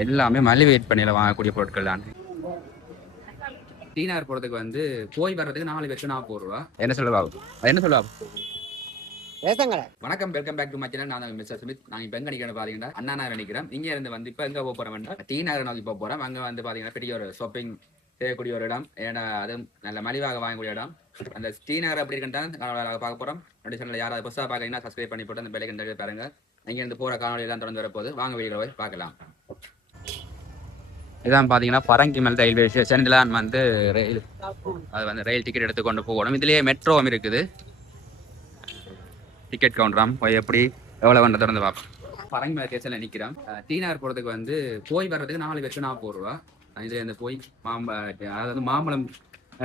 எல்லாமே மலிவு விற்பனையில் வாங்கக்கூடிய பொருட்கள் தான். டீனார் போகிறதுக்கு வந்து போய் வர்றதுக்கு 4 பேருக்கு 40 ரூபா. என்ன சொல்லுவா வணக்கம், welcome back to my channel. நான் மிஸ்டர் சுமித். நான் இப்போ எங்கே நிற்கிறேன் பார்த்தீங்கன்னா அண்ணா நகர் நிற்கிறேன். இங்கே இருந்து வந்து இப்போ எங்கே போக போகிறோம்னா டீ நகர் நோக்கி போக போகிறோம். அங்கே வந்து பார்த்தீங்கன்னா பெரிய ஒரு ஷாப்பிங் செய்யக்கூடிய ஒரு இடம். ஏன்னா அதுவும் நல்ல மலிவாக வாங்கக்கூடிய இடம். அந்த டீ நகர் அப்படி இருக்குன்னு பார்க்க போகிறோம். என்னுடைய சேனலில் யாராவது புதுசாக பார்க்குறீங்கன்னா சப்ஸ்கிரைப் பண்ணி போட்டு அந்த பெல் ஐக்கன் பாருங்க. இங்கேருந்து போகிற காணொலியெல்லாம் தொடர்ந்து வரப்போது. வாங்க வீடியோவை போய் பார்க்கலாம். இதான் பார்த்தீங்கன்னா பரங்கிமல் ரயில்வே ஸ்டேஷன். இதெல்லாம் வந்து ரயில், அது வந்து ரயில் டிக்கெட் எடுத்து கொண்டு போகணும். இதுலேயே மெட்ரோவும் இருக்குது. டிக்கெட் கவுண்டராம் போய் எப்படி எவ்வளோ வந்து திறந்து பார்ப்போம். பரங்கிமலை ஸ்டேஷனில் நிற்கிறோம். டீ நகர் போகிறதுக்கு வந்து போய் வர்றதுக்கு 4 பேருக்கு 40 ரூபா. இதில் இந்த போய் அதாவது மாம்பழம்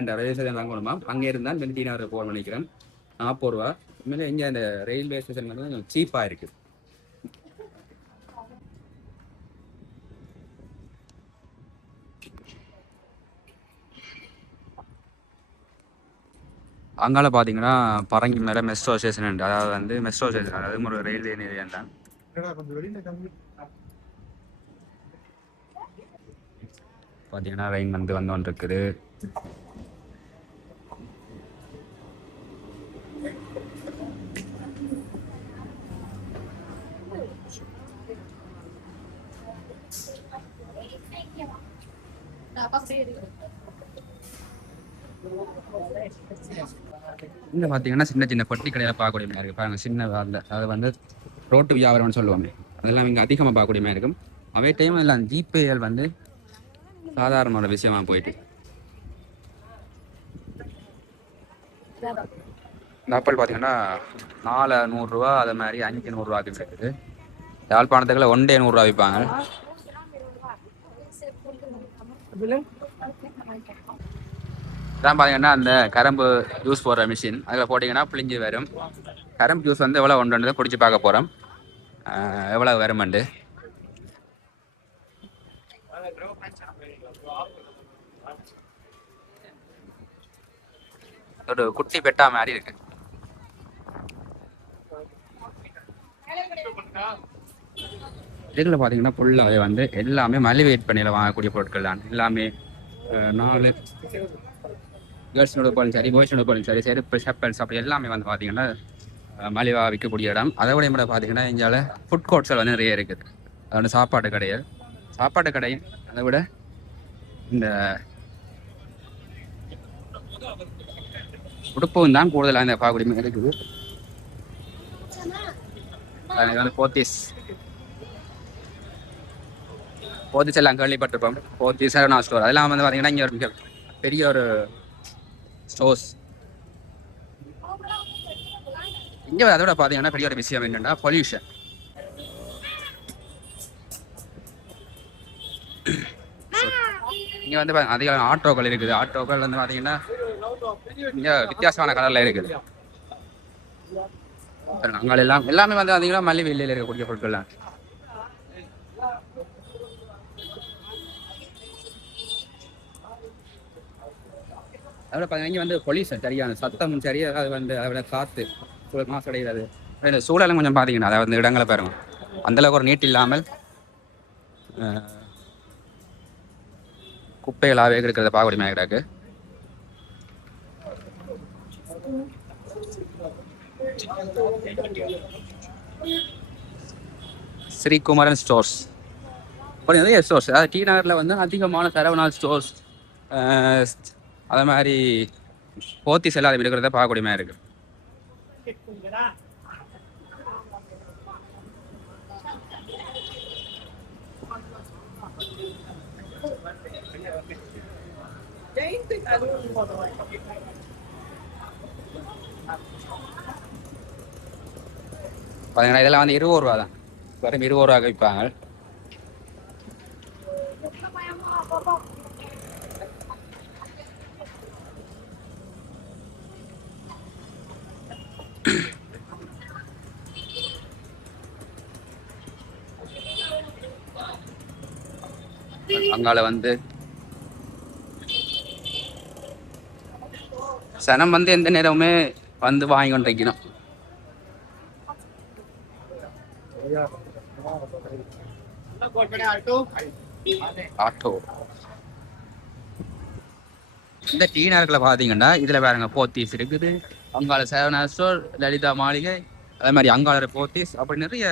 என்ற ரயில்வே ஸ்டேஷன் வாங்கணுமா, அங்கே இருந்தால் இந்த டீ நகர் போகணும்னு நினைக்கிறேன். 40 ரூபா. உண்மையிலே இங்கே இந்த ரயில்வே ஸ்டேஷன் வந்து கொஞ்சம் சீப்பாக இருக்குது. அங்கால பார்த்தீங்கன்னா பரங்கி மேலே மெட்ரோ ஸ்டேஷன் உண்டு. அதாவது வந்து மெட்ரோ ஸ்டேஷன், அதாவது ஒரு ரயில்வே நிலையம் தான். பார்த்தீங்கன்னா ரெயின் வந்து வந்தோன்னு இருக்குது. இங்கே பார்த்தீங்கன்னா சின்ன சின்ன பொட்டி கடையில் பார்க்கக்கூடிய மாதிரி இருக்குது. பாருங்கள், சின்ன வேலை, அது வந்து ரோட்டு வியாபாரம்னு சொல்லுவாங்க. அதெல்லாம் இங்கே அதிகமாக பார்க்கக்கூடிய மாதிரி இருக்கும். அவை டைம் எல்லாம் ஜிபேஎல் வந்து சாதாரண ஒரு விஷயமா போயிட்டு. இந்த ஆப்பிள் பார்த்தீங்கன்னா 400 ரூபா, அது மாதிரி 500 ரூபாய்க்கு இருக்குது. யாழ்ப்பாணத்துக்குள்ள 1 100 ரூபா விற்பாங்க. இதான் பார்த்தீங்கன்னா அந்த கரும்பு ஜூஸ் போடுற மிஷின். அதில் போட்டிங்கன்னா பிழிஞ்சு வரும். கரும்பு ஜூஸ் வந்து எவ்வளோ ஒன்றுன்றதை பிடிச்சி பார்க்க போகிறோம், எவ்வளோ வருமண்டு. ஒரு குட்டி பெட்டா மாதிரி இருக்கு. இதில் பார்த்தீங்கன்னா ஃபுல்லாகவே வந்து எல்லாமே மலிவு விற்பனையில் வாங்கக்கூடிய பொருட்கள் தான். எல்லாமே 4 கேர்ள்ஸ்னோட போலும் சரி, பாய்ஸ்னோட போலும் சரி, செருப்பு செப்பல்ஸ் அப்படி எல்லாமே வந்து பார்த்தீங்கன்னா மலிவாக விற்கக்கூடிய இடம். அதை விட கூட பார்த்தீங்கன்னா இந்தியாவில் ஃபுட் கோர்ட்ஸில் வந்து நிறைய இருக்குது. அதோட சாப்பாட்டு கடை அதை விட இந்த உடுப்பும் தான் கூடுதலாக இந்த பார்க்கக்கூடிய இருக்குது. அது வந்து போத்தீஸ் எல்லாம் கேள்விப்பட்டிருப்போம். போத்தீஸ் சரவணா ஸ்டோர், அதெல்லாம் வந்து பார்த்தீங்கன்னா இங்கே ஒரு பெரிய ஒரு ஸ்டோர்ஸ். இங்கே அதோட பார்த்தீங்கன்னா பெரிய ஒரு விஷயம் என்னென்னா பொல்யூஷன். இங்கே வந்து அதிக ஆட்டோக்கள் இருக்குது. ஆட்டோக்கள் வந்து பார்த்தீங்கன்னா இங்கே வித்தியாசமான கலரில் இருக்குது. அங்கே எல்லாமே வந்து பார்த்தீங்கன்னா மலிவு விலையில் இருக்கக்கூடிய பொருட்கள் தான். அதோட பார்த்தீங்கன்னா இங்கே வந்து பொல்யூஷன் சரியான சத்தமும் சரி, அது வந்து அதோட காற்று மாசடைகிறது. சூழலும் கொஞ்சம் பார்த்தீங்கன்னா அதை வந்து இடங்களை பாருங்க, அந்தளவுக்கு ஒரு நீட் இல்லாமல் குப்பைகளாகவே இருக்கிறத பார்க்கக்கூடிய மேக்டாக்கு. ஸ்ரீகுமரன் ஸ்டோர்ஸ், நிறைய ஸ்டோர்ஸ். அதாவது டி நகரில் வந்து அதிகமான சரவணா ஸ்டோர்ஸ், அதே மாதிரி போத்தீஸ் எல்லாம் அதை விடுக்கிறத பார்க்கக்கூடிய மாதிரி இருக்கு. பார்த்தீங்கன்னா இதெல்லாம் வந்து 20 ரூபா தான், வெறும் 20 ரூபா விற்பாங்க. அங்கால வந்து சனம் வந்து எந்த நேரமுமே வந்து வாங்கி கொண்டிருக்கணும். ஆட்டோ. இந்த டீ நகரில் பார்த்தீங்கன்னா இதில் பாருங்க போத்தீஸ் இருக்குது, அங்காள சேவனா ஸ்டோர், லலிதா மாளிகை, அதே மாதிரி அங்காள போத்தீஸ், அப்படி நிறைய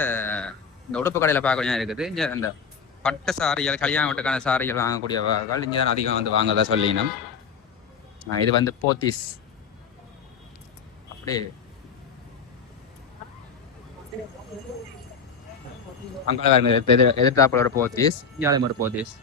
இந்த உடுப்பு கடையில் பார்க்கணும் இருக்குது. இங்கே இந்த பட்டு சாரிகள், கல்யாண வீட்டுக்கான சாரிகள் வாங்கக்கூடியவர்கள் இங்கே தான் அதிகம் வந்து வாங்கதான் சொல்லினோம். இது வந்து போத்தீஸ். அப்படியே அங்காள எதிர்த்தாப்புல ஒரு போத்தீஸ், இங்கே ஒரு போத்தீஸ்.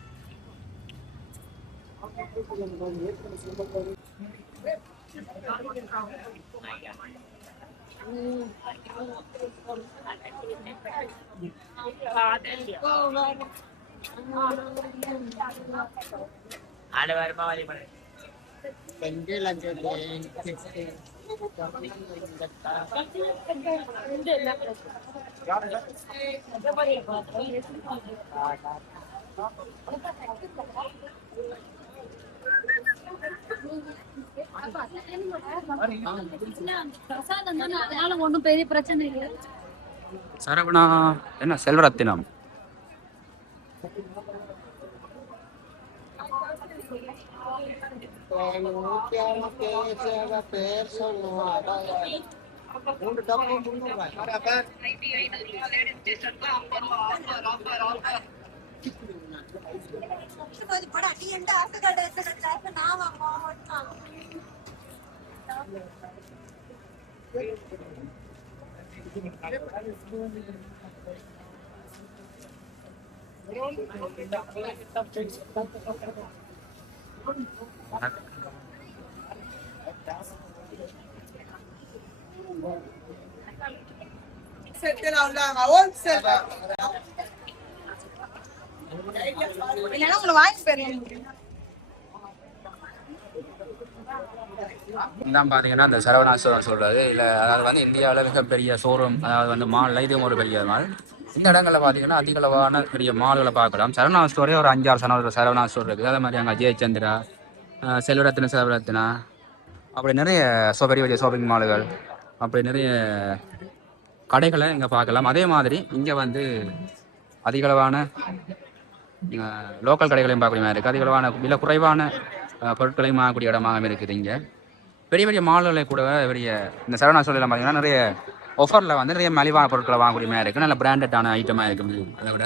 ஒன்னும் பெரிய பிரச்சனை இல்லை. சரவணா என்ன செல்வரத்தினம். தான் பார்த்தீங்கன்னா இந்த சரவணா ஸ்டோர் சொல்கிறது இல்லை, அதாவது வந்து இந்தியாவில் மிகப்பெரிய ஷோரூம், அதாவது வந்து மால், இதுவும் ஒரு பெரிய மால். இந்த இடங்களில் பார்த்தீங்கன்னா அதிகளவான பெரிய மால்களை பார்க்கலாம். சரவணா ஸ்டோரே ஒரு 5-6 சரவணா ஸ்டோர் இருக்குது. அதே மாதிரி அங்கே ஜெயச்சந்திரா, செல்வரத்னா, அப்படி நிறைய பெரிய பெரிய ஷாப்பிங் மால்கள், அப்படி நிறைய கடைகளை இங்கே பார்க்கலாம். அதே மாதிரி இங்கே வந்து அதிகளவான லோக்கல் கடைகளையும் பார்க்கக்கூடிய மாதிரி இருக்குது. அதிகளவான விலை குறைவான பொருட்களையும் வாங்கக்கூடிய இடமாக இருக்குது. இங்கே பெரிய பெரிய மால்களை கூட பெரிய இந்த சரவணா ஸ்டோரில் பார்த்தீங்கன்னா நிறைய ஆஃபரில் வந்து நிறைய மலிவான பொருட்களை வாங்கக்கூடிய மாதிரி இருக்குது. நல்ல பிராண்டடான ஐட்டமாக இருக்குது. அதை விட